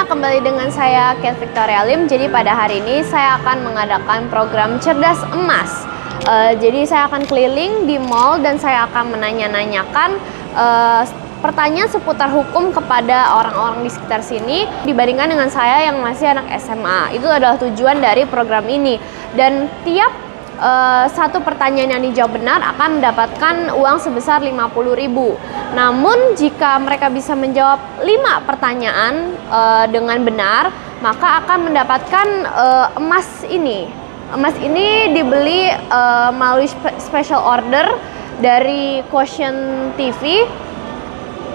semuanya, kembali dengan saya Kate Victoria Lim. Jadi pada hari ini saya akan mengadakan program Cerdas Emas. Jadi saya akan keliling di mall dan saya akan menanya-nanyakan pertanyaan seputar hukum kepada orang-orang di sekitar sini dibandingkan dengan saya yang masih anak SMA. Itu adalah tujuan dari program ini. Dan tiap satu pertanyaan yang dijawab benar akan mendapatkan uang sebesar 50.000. Namun jika mereka bisa menjawab 5 pertanyaan dengan benar, maka akan mendapatkan emas ini. Emas ini dibeli melalui special order dari Quotient TV.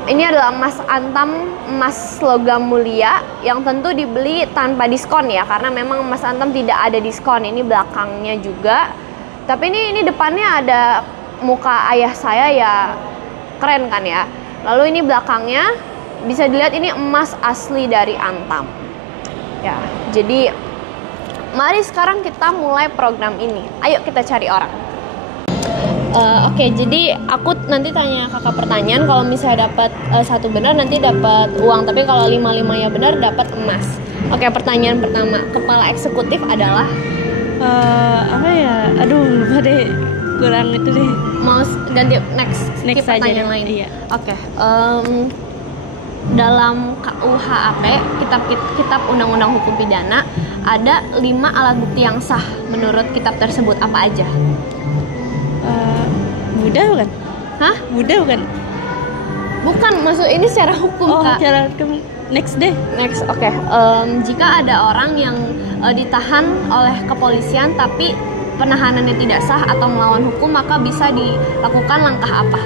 Ini adalah emas antam, emas logam mulia yang tentu dibeli tanpa diskon ya, karena memang emas antam tidak ada diskon. Ini belakangnya juga. Tapi ini depannya ada muka ayah saya ya, keren kan ya. Lalu ini belakangnya bisa dilihat ini emas asli dari antam. Ya, jadi mari sekarang kita mulai program ini. Ayo kita cari orang. Oke, jadi aku nanti tanya kakak pertanyaan. Kalau misalnya dapat satu benar nanti dapat uang, tapi kalau 5-5-nya benar dapat emas. Oke, pertanyaan pertama, kepala eksekutif adalah apa ya? Aduh, lupa deh, kurang itu deh. Mau ganti next pertanyaan lain. Iya. Oke, dalam KUHP, kitab Undang-Undang Hukum Pidana, ada 5 alat bukti yang sah menurut kitab tersebut. Apa aja? Buddha bukan? Hah? Buddha bukan? Bukan, maksud ini secara hukum, Kak. Secara hukum. Next deh. Next, oke. Jika ada orang yang ditahan oleh kepolisian tapi penahanannya tidak sah atau melawan hukum, maka bisa dilakukan langkah apa?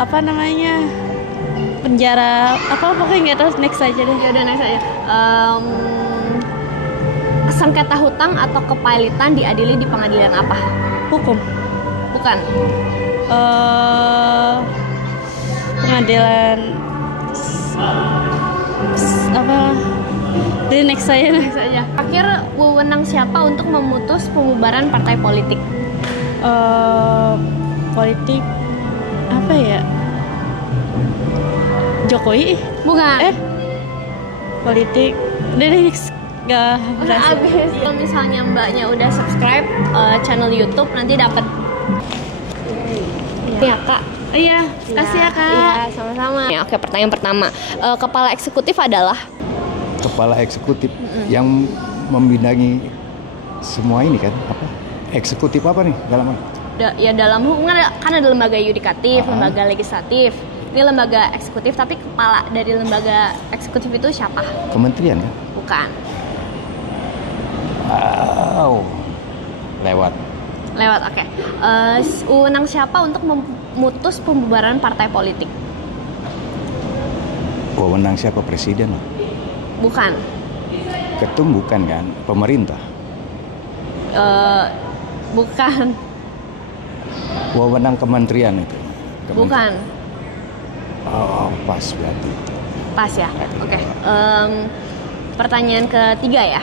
Apa namanya? Penjara apa pokoknya nggak tahu. Next aja deh. Ya udah, next aja. Sengketa hutang atau kepailitan diadili di pengadilan apa? Hukum. Bukan. Pengadilan apa? Jadi next aja. Akhir wewenang siapa untuk memutus pembubaran partai politik? Politik apa ya? Jokowi? Bukan. Politik. Dari next. Gak berhasil. Abis. Kalau misalnya mbaknya udah subscribe channel YouTube, nanti dapat. Ya Kak. Iya, kasih ya Kak. Iya, sama-sama. Ya, oke, pertanyaan pertama, kepala eksekutif adalah? Kepala eksekutif yang membidangi semua ini kan, apa? Eksekutif apa nih dalam? Ya dalam hukum kan ada lembaga yudikatif, lembaga legislatif. Ini lembaga eksekutif, tapi kepala dari lembaga eksekutif itu siapa? Kementerian kan? Bukan. Lewat, oke. Wewenang siapa untuk memutus pembubaran partai politik? Wewenang siapa? Presiden? Bukan. Ketum bukan kan? Pemerintah? Bukan. Wewenang kementerian itu? Bukan. Pas berarti. Pas ya? Oke. Pertanyaan ketiga ya.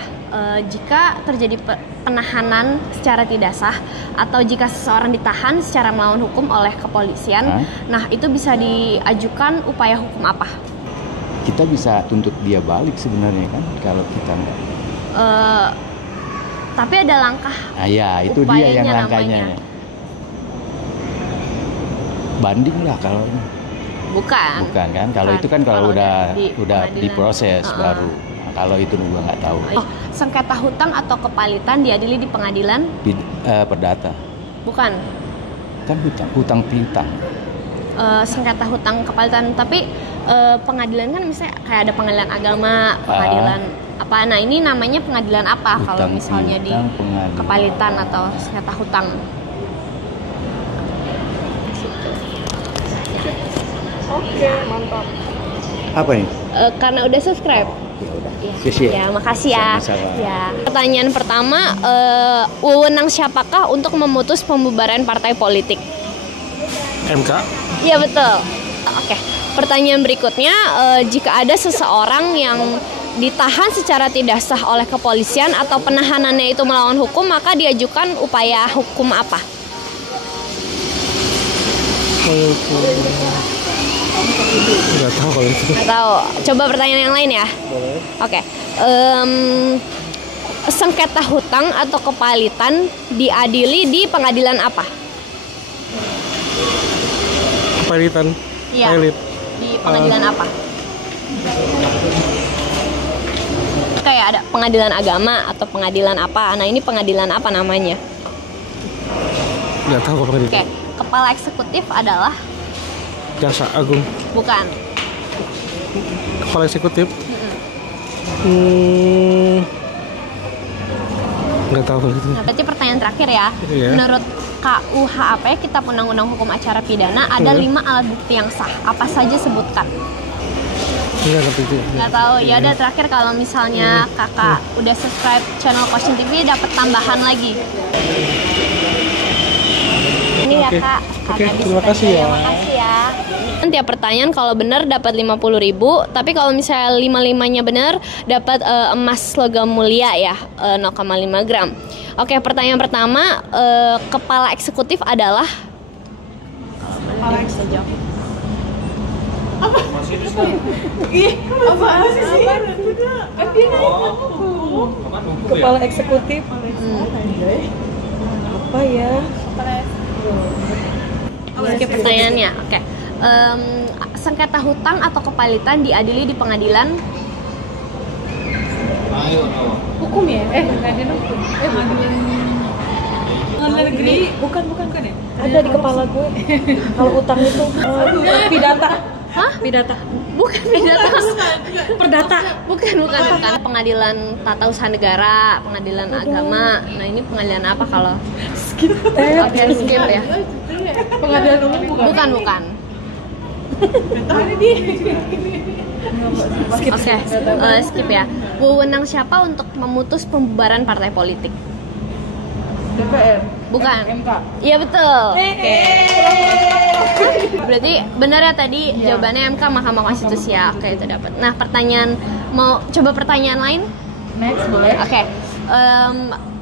Jika terjadi penahanan secara tidak sah atau jika seseorang ditahan secara melawan hukum oleh kepolisian, nah itu bisa diajukan upaya hukum apa? Kita bisa tuntut dia balik sebenarnya kan, kalau kita enggak. Tapi ada langkah. Ya itu dia yang langkahnya. Banding lah kalau ini. Bukan kan? Kalau itu kan kalau udah diproses baru. Kalau itu gue nggak tahu. Sengketa hutang atau kepailitan diadili di pengadilan? Perdata. Bukan. Kan hutang piutang. Sengketa hutang kepailitan, tapi pengadilan kan misalnya kayak ada pengadilan agama, pengadilan apa? Nah ini namanya pengadilan apa kalau misalnya di kepailitan atau sengketa hutang? Oke, mantap. Apa ini? Karena udah subscribe. Ya udah. Ya, makasih ya. Sama-sama. Ya. Pertanyaan pertama, wewenang siapakah untuk memutus pembubaran partai politik? MK? Iya betul. Oke. Pertanyaan berikutnya, jika ada seseorang yang ditahan secara tidak sah oleh kepolisian atau penahanannya itu melawan hukum, maka diajukan upaya hukum apa? Nggak tahu kalau itu. Nggak tahu. Coba pertanyaan yang lain ya. Boleh. Oke. Sengketa hutang atau kepalitan diadili di pengadilan apa? Kepalitan. Iya. Elit. Di pengadilan apa? Kayak ada pengadilan agama atau pengadilan apa? Nah, ini pengadilan apa namanya? Nggak tahu kalau Oke. itu. Kepala eksekutif adalah Jaksa Agung. bukan. Kepala eksekutif. Nggak tahu kalau itu. Nah, berarti pertanyaan terakhir ya. Iya. Menurut KUHP, Kitab Undang-Undang Hukum Acara Pidana, ada 5 alat bukti yang sah. Apa saja sebutkan? Nggak ngerti itu. Nggak tahu. Ya udah, terakhir kalau misalnya kakak udah subscribe channel Question TV, dapat tambahan lagi. Ini ya Oke. kak. Oke, Kakak terima bisa kasih aja. ya. Terima kasih ya. Tiap pertanyaan kalau benar dapat 50.000, tapi kalau misalnya 5-5-nya benar dapat emas logam mulia ya, 0,5 gram. Oke, pertanyaan pertama, kepala eksekutif adalah Kepala eksekutif. Apa ya? Oke, pertanyaannya. Oke. Sengketa hutang atau kepalitan diadili di pengadilan Hukum ya? Pengadilan hukum. Pengadilan negeri. Bukan kan ya? Ada di kepala gue. Kalau utang itu pidata. Hah? Pidata. Bukan pidata. Perdata. Bukan. Pengadilan Tata Usaha Negara, pengadilan agama. Nah, ini pengadilan apa kalau? Skip. Oke, skip ya. Pengadilan umum Bukan. Oke, skip ya. Wewenang siapa untuk memutus pembubaran partai politik? DPR. Bukan. MK. Iya betul. Oke. Berarti benar ya tadi jawabannya MK, Mahkamah Konstitusi ya. Oke, itu dapat. Nah, mau coba pertanyaan lain? Next boleh. Oke.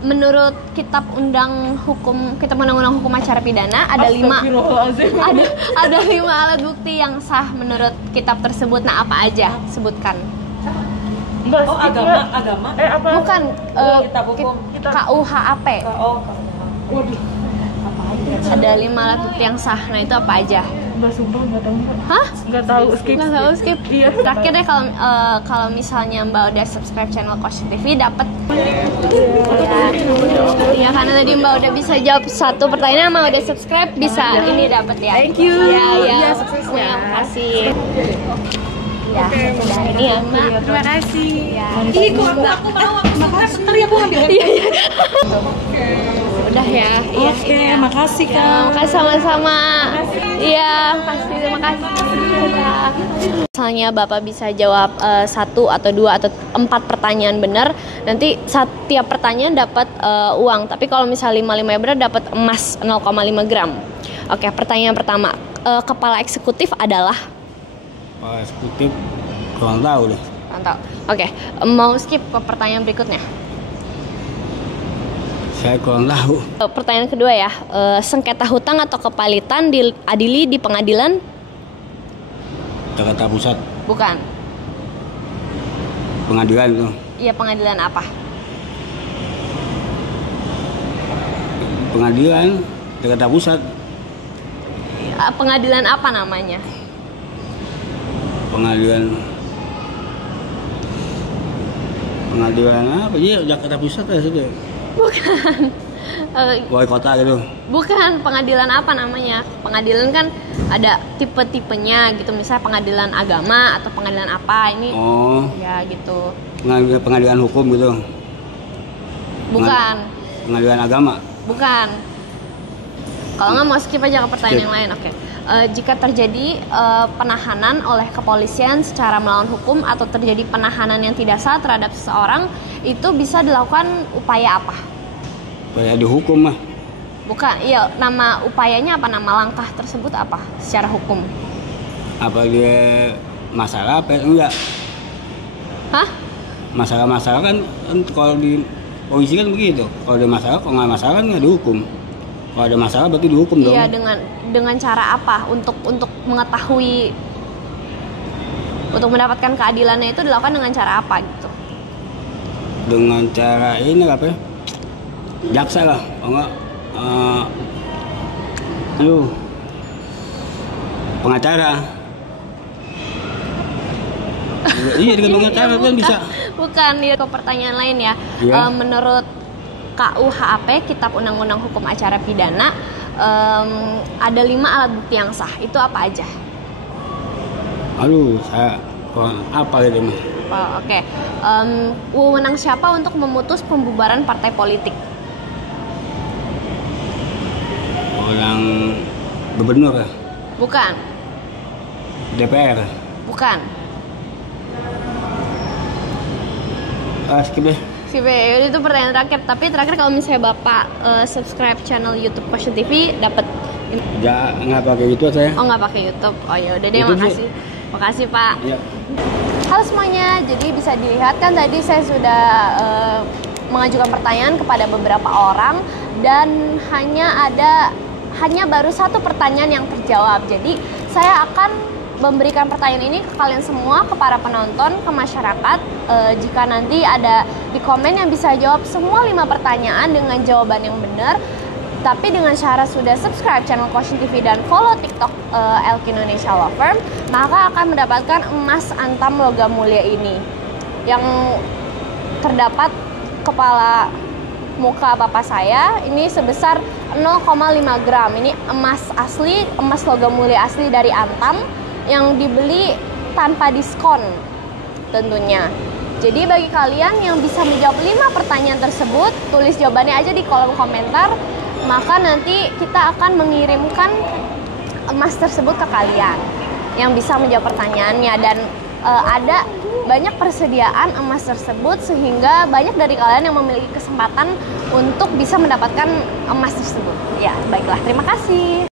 Menurut Kitab Undang-Undang Hukum Acara Pidana ada 5 ada 5 alat bukti yang sah menurut kitab tersebut. Nah, apa aja? Sebutkan. Agama. Apa? Bukan Kitab hukum. KUHP. Waduh. Ada 5 alat bukti yang sah. Nah, itu apa aja? Enggak, sumpah enggak tahu. Hah? Enggak tahu, skip. Nggak tahu, skip. Iya. Terakhir deh, kalau misalnya Mbak udah subscribe channel Question TV dapat. Ya, karena tadi Mbak udah bisa jawab satu pertanyaan, Mbak udah subscribe bisa ini dapat ya. Thank you. Ya, sukses ya. ya. Makasih. Ya, udah ini ya, Mbak. Terima kasih. Ya. Ih, kok aku mau makasih. Ntar ya aku ngambil. Iya. Udah ya. Iya. Oke, ini ya. makasih Ya, Kak. makasih sama-sama. Iya, pasti terima kasih. Misalnya Bapak bisa jawab 1 atau 2 atau 4 pertanyaan benar, nanti setiap pertanyaan dapat uang. Tapi kalau misalnya 5-5 benar dapat emas 0,5 gram. Oke, pertanyaan pertama. Kepala eksekutif adalah? Kepala eksekutif kurang tahu deh. Mantap. Oke, mau skip ke pertanyaan berikutnya. Saya kurang tahu. Pertanyaan kedua ya, sengketa hutang atau kepalitan diadili di pengadilan? Jakarta Pusat Bukan. pengadilan itu. Iya, pengadilan apa? Pengadilan Jakarta Pusat. Pengadilan apa namanya? Pengadilan apa? Iya, Jakarta Pusat ya sudah. Bukan. Wali kota gitu. Bukan, pengadilan apa namanya? Pengadilan kan ada tipe-tipenya gitu, misalnya pengadilan agama atau pengadilan apa ini? Oh, Ya gitu. pengadilan hukum gitu. Bukan, Pengadilan agama. bukan. Kalau nggak mau skip aja ke pertanyaan yang lain, oke. Jika terjadi penahanan oleh kepolisian secara melawan hukum atau terjadi penahanan yang tidak sah terhadap seseorang, itu bisa dilakukan upaya apa? Kayak dihukum mah. Bukan, iya, nama upayanya apa? Nama langkah tersebut apa secara hukum? Apa dia masalah apa enggak? Hah? Masalah-masalah kan kalau di polisi kan begitu. Kalau ada masalah, kalau nggak masalah kan nggak dihukum. Kalau ada masalah berarti dihukum dong. Iya, dengan cara apa? Untuk mengetahui Untuk mendapatkan keadilannya itu dilakukan dengan cara apa gitu? Dengan cara ini apa ya? Jaksa lah, kalau enggak pengacara. Iya, dengan pengacara kan bisa. Bukan, ke pertanyaan lain ya. Iya. Menurut KUHP, Kitab Undang-Undang Hukum Acara Pidana, ada 5 alat bukti yang sah. Itu apa aja? Aduh, saya kurang apa gitu mah. Oke. Wewenang siapa untuk memutus pembubaran partai politik? Orang gubernur ya? Bukan. DPR. Bukan. Skip deh. Itu pertanyaan terakhir. Tapi terakhir, kalau misalnya Bapak subscribe channel YouTube Quotient TV, dapat. Nggak pakai itu saya. Oh, nggak pakai YouTube. Oh ya udah deh, YouTube makasih. Makasih Pak. Iya. Halo semuanya. Jadi bisa dilihat kan tadi saya sudah mengajukan pertanyaan kepada beberapa orang dan hanya baru 1 pertanyaan yang terjawab. Jadi saya akan memberikan pertanyaan ini ke kalian semua, ke para penonton, ke masyarakat. Jika nanti ada di komen yang bisa jawab semua 5 pertanyaan dengan jawaban yang benar, tapi dengan syarat sudah subscribe channel Quotient TV dan follow TikTok Elk Indonesia Law Firm, maka akan mendapatkan emas antam logam mulia ini yang terdapat kepala muka bapak saya ini sebesar 0,5 gram. Ini emas asli, emas logam mulia asli dari Antam yang dibeli tanpa diskon tentunya. Jadi bagi kalian yang bisa menjawab 5 pertanyaan tersebut, tulis jawabannya aja di kolom komentar, maka nanti kita akan mengirimkan emas tersebut ke kalian yang bisa menjawab pertanyaannya. Dan ada banyak persediaan emas tersebut sehingga banyak dari kalian yang memiliki kesempatan untuk bisa mendapatkan emas tersebut. Ya, baiklah, terima kasih.